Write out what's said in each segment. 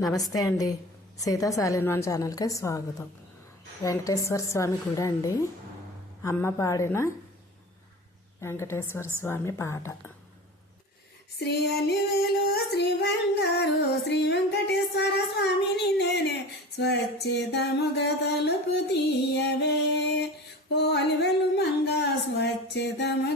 నమస్తే అండి. సీతా సాలిన్వాన్ ఛానల్కి స్వాగతం. వెంకటేశ్వర స్వామి గుడి అండి. అమ్మ పాడిన వెంకటేశ్వర స్వామి పాట. శ్రీ అలివేలు శ్రీ బంగారు శ్రీ వెంకటేశ్వర స్వామిని నేనే స్వచ్ఛతముగా తలుపు తీయవే. ఓ అలివేలు మంగ స్వచ్ఛతము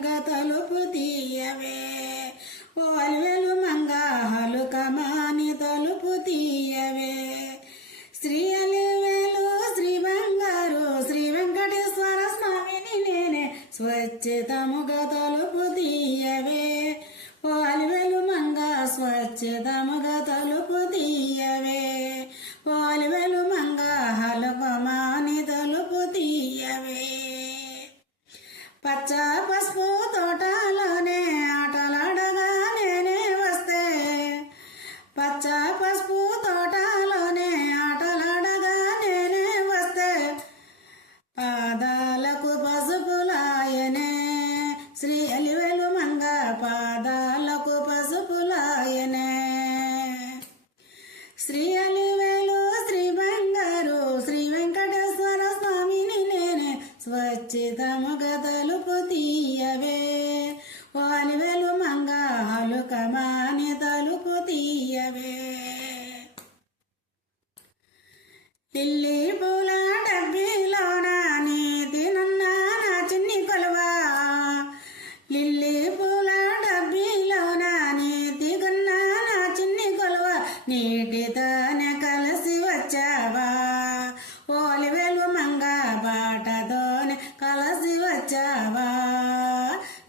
స్వచ్ఛతముగా తలుపు తీయవే ఓ మంగ స్వచ్ఛతముగా తలుపు తీయవే ఓ మంగ హలుకమాని తలుపు తీయవే పచ్చ స్వచ్ఛతముగా తలుపు తీయవే వాలివెలు మంగాలు కమాని తలుపు తీయవే. లిల్లీ పూల డబ్బీలోన నీతి నన్న నా చిన్ని కొలవా. లిల్లీ పూల డబ్బీలోన నీతి కన్న నా చిన్ని కొలువా. నీటితోనే కలిసి వచ్చావా.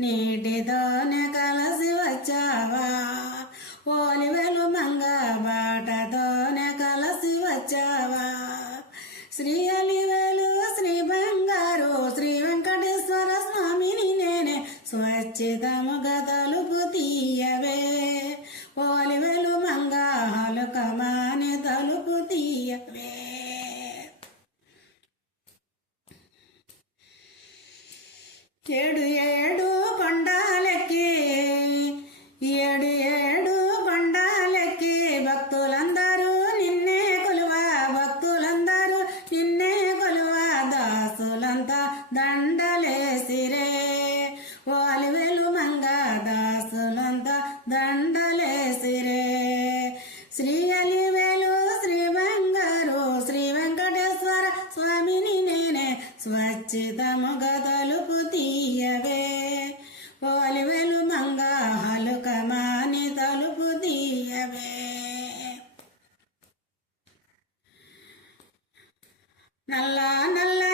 నీటితోనే కలసి వచ్చావా? ఓలివెలు మంగ బాటతోనే కలసి వచ్చావా? శ్రీ అలివేలు శ్రీ బంగారు శ్రీ వెంకటేశ్వర స్వామిని నేనే స్వచ్ఛతముగా తలుపు తీయవే. ఓలివెలు మంగ హలుకమాని తలుపు తీయవే. ఏడు ఏ దాసులంతా దండలేసిరే వాలివెలు మంగ దాసునంత దండలేసిరే శ్రీ అలివేలు శ్రీ బంగారు శ్రీ వెంకటేశ్వర స్వామిని నేనే స్వచ్ఛతముగా తలుపు తీయవే. వాలివెలు మంగ హలుకమాని తలుపు తీయవే. నల్ల నల్ల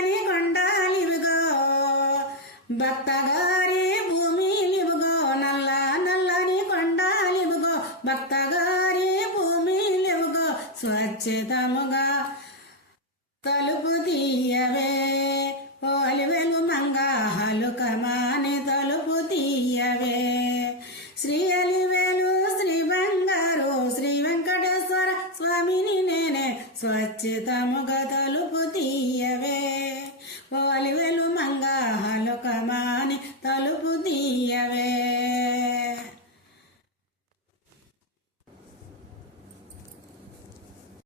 భక్తగారి భూమి లివుగో నల్ల నల్లని కొండాలివిగో భక్తగారి భూమి లివుగో స్వచ్ఛతముగా తలుపు తీయవే. ఓలివెలు మంగ హలుకమాని తలుపు తీయవే. శ్రీ అలివేలు శ్రీ బంగారు శ్రీ వెంకటేశ్వర స్వామిని నేనే స్వచ్ఛతముగా తలుపు తీయవే. ఓలివెలు మంగాహలు కమాని తలుపు తీయవే.